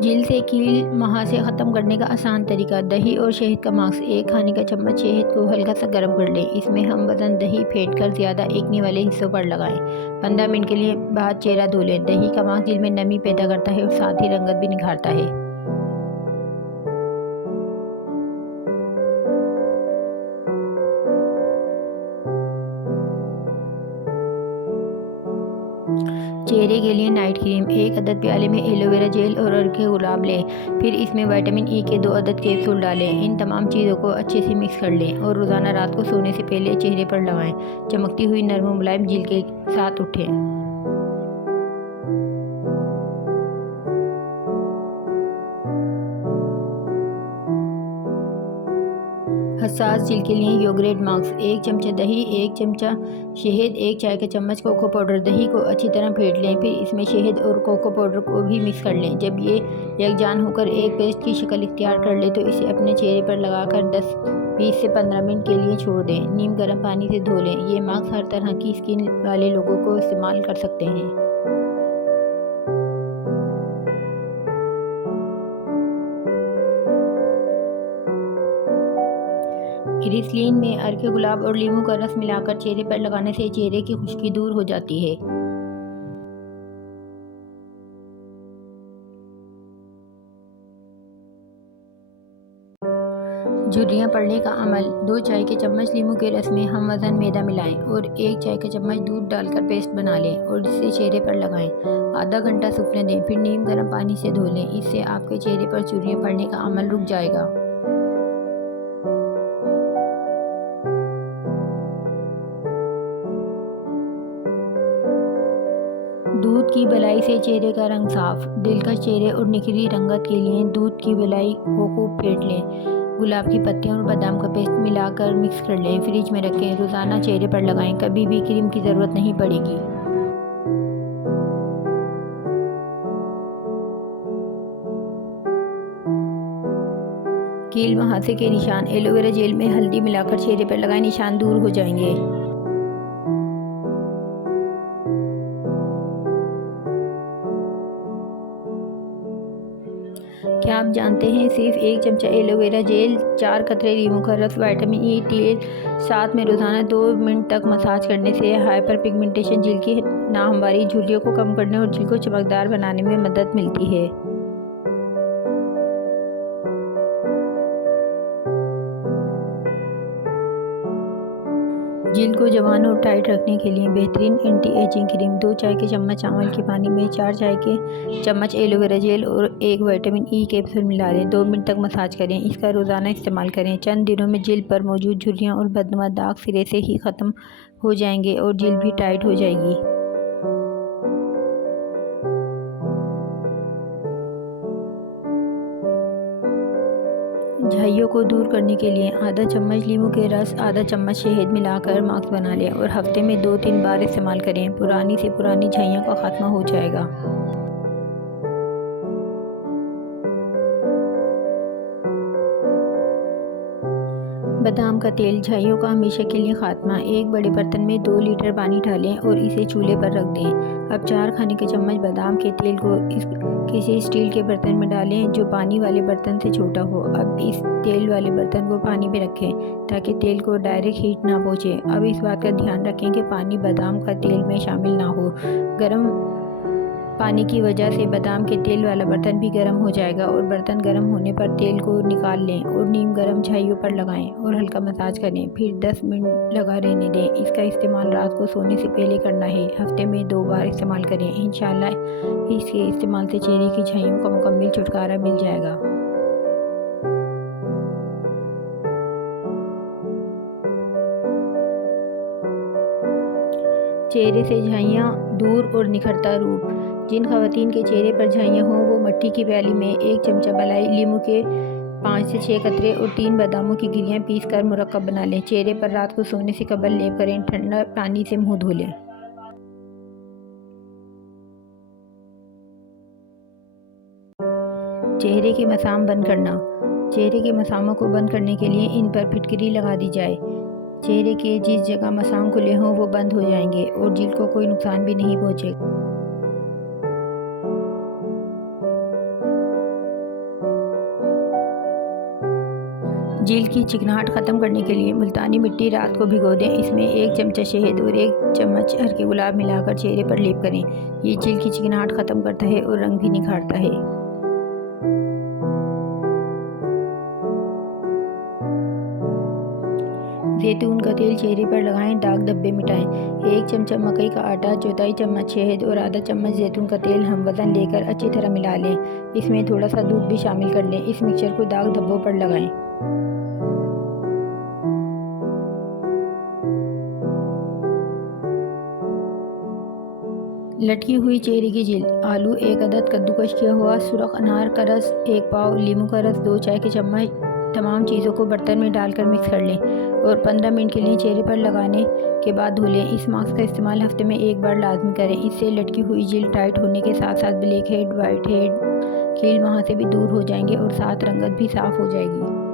जिल से कील मुहासे ख़त्म करने का आसान तरीका। दही और शहद का मास्क। 1 खाने का चम्मच शहद को हल्का सा गर्म कर लें। इसमें हम वज़न दही फेंटकर ज़्यादा एकनी वाले हिस्सों पर लगाएं। 15 मिनट के लिए बाद चेहरा धो लें। दही का मास्क जिल में नमी पैदा करता है और साथ ही रंगत भी निखारता है। चेहरे के लिए नाइट क्रीम। 1 अदद प्याले में एलोवेरा जेल और अर्के गुलाब लें। फिर इसमें विटामिन ई के 2 अदद कैप्सूल डालें। इन तमाम चीज़ों को अच्छे से मिक्स कर लें और रोज़ाना रात को सोने से पहले चेहरे पर लगाएं। चमकती हुई नरम मुलायम जेल के साथ उठें। हसास जिल के लिए योगरेट मास्क। 1 चमचा दही, 1 चमचा शहद, 1 चाय का चम्मच कोको पाउडर। दही को अच्छी तरह फेंट लें। फिर इसमें शहद और कोको पाउडर को भी मिक्स कर लें। जब ये यकजान होकर एक पेस्ट की शक्ल इख्तियार कर ले तो इसे अपने चेहरे पर लगाकर 10-20 से 15 मिनट के लिए छोड़ दें। नीम गर्म पानी से धो लें। ये मास्क हर तरह की स्किन वाले लोगों को इस्तेमाल कर सकते हैं। ग्लिसरीन में अर्के गुलाब और नींबू का रस मिलाकर चेहरे पर लगाने से चेहरे की खुश्की दूर हो जाती है। झुर्रियाँ पड़ने का अमल। 2 चाय के चम्मच नींबू के रस में हम वज़न मैदा मिलाएं और 1 चाय का चम्मच दूध डालकर पेस्ट बना लें और इसे चेहरे पर लगाएं। आधा घंटा सूखने दें। फिर नीम गर्म पानी से धो लें। इससे आपके चेहरे पर झुर्रियाँ पड़ने का अमल रुक जाएगा। दूध की बलाई से चेहरे का रंग साफ। दिलकश चेहरे और निखरी रंगत के लिए दूध की बलाई को खूब फेंट लें। गुलाब की पत्तियों और बादाम का पेस्ट मिलाकर मिक्स कर लें। फ्रिज में रखें। रोज़ाना चेहरे पर लगाएं। कभी भी क्रीम की ज़रूरत नहीं पड़ेगी। कील मुहासे के निशान। एलोवेरा जेल में हल्दी मिलाकर चेहरे पर लगाएं। निशान दूर हो जाएंगे। क्या आप जानते हैं सिर्फ 1 चमचा एलोवेरा जेल, 4 कतरे नींबू का रस, विटामिन ई तेल साथ में रोज़ाना 2 मिनट तक मसाज करने से हाइपर पिगमेंटेशन झिल की नाहमवारी, झुर्रियों को कम करने और झिल को चमकदार बनाने में मदद मिलती है। जिल को जवान और टाइट रखने के लिए बेहतरीन एंटी एजिंग क्रीम। 2 चाय के चम्मच चावल के पानी में 4 चाय के चम्मच एलोवेरा जेल और 1 विटामिन ई कैप्सूल मिला लें। 2 मिनट तक मसाज करें। इसका रोज़ाना इस्तेमाल करें। चंद दिनों में जिल पर मौजूद झुर्रियाँ और बदनुमा दाग सिरे से ही ख़त्म हो जाएंगे और जिल भी टाइट हो जाएगी। झाइयों को दूर करने के लिए आधा चम्मच नींबू के रस, आधा चम्मच शहद मिलाकर मास्क बना लें और हफ्ते में 2-3 बार इस्तेमाल करें। पुरानी से पुरानी झाइयों का खात्मा हो जाएगा। बादाम का तेल। झाइयों का हमेशा के लिए खात्मा। एक बड़े बर्तन में 2 लीटर पानी डालें और इसे चूल्हे पर रख दें। अब 4 खाने के चम्मच बादाम के तेल को किसी स्टील के बर्तन में डालें जो पानी वाले बर्तन से छोटा हो। अब इस तेल वाले बर्तन को पानी में रखें ताकि तेल को डायरेक्ट हीट ना पहुँचे। अब इस बात का ध्यान रखें कि पानी बादाम का तेल में शामिल ना हो। गर्म पानी की वजह से बादाम के तेल वाला बर्तन भी गर्म हो जाएगा और बर्तन गर्म होने पर तेल को निकाल लें और नीम गर्म झाइयों पर लगाएं और हल्का मसाज करें। फिर 10 मिनट लगा रहने दें। इसका इस्तेमाल रात को सोने से पहले करना है। हफ्ते में 2 बार इस्तेमाल करें। इंशाल्लाह इसके इस्तेमाल से चेहरे की झाइयों का मुकम्मल छुटकारा मिल जाएगा। चेहरे से झाइयाँ दूर और निखरता रूप। जिन खवातीन के चेहरे पर झाइयाँ हों वो मिट्टी की प्याली में 1 चमचा बलाई नींबू के 5 से 6 कतरे और 3 बादामों की गिरियाँ पीस कर मुरक्कब बना लें। चेहरे पर रात को सोने से कबल लेप करें। ठंडा पानी से मुँह धो लें। चेहरे के मसाम बंद करना। चेहरे के मसामों को बंद करने के लिए इन पर फिटकरी लगा दी जाए। चेहरे के जिस जगह मसाम खुले हों वो बंद हो जाएंगे और जिल्द को कोई नुकसान भी नहीं पहुँचेगा। जल्द की चिकनाहट ख़त्म करने के लिए मुल्तानी मिट्टी रात को भिगो दें। इसमें 1 चमचा शहद और 1 चम्मच हल्के गुलाब मिलाकर चेहरे पर लेप करें। ये जल्द की चिकनाहट ख़त्म करता है और रंग भी निखारता है। जैतून का तेल चेहरे पर लगाएं, दाग धब्बे मिटाएं। 1 चमचा मकई का आटा, 1/4 चम्मच शहद और आधा चम्मच जैतून का तेल हम वज़न लेकर अच्छी तरह मिला लें। इसमें थोड़ा सा दूध भी शामिल कर लें। इस मिक्सचर को दाग धब्बों पर लगाएं। लटकी हुई चेहरे की जिल्द, आलू 1 अदद, कद्दूकश किया हुआ, सुरख अनार का रस 1 पाव, नींबू का रस 2 चाय के चम्मच। तमाम चीज़ों को बर्तन में डालकर मिक्स कर लें और 15 मिनट के लिए चेहरे पर लगाने के बाद धो लें। इस मास्क का इस्तेमाल हफ्ते में 1 बार लाजमी करें। इससे लटकी हुई जिल्द टाइट होने के साथ साथ ब्लैक हेड, वाइट हेड, कील वहाँ से भी दूर हो जाएंगे और साथ रंगत भी साफ़ हो जाएगी।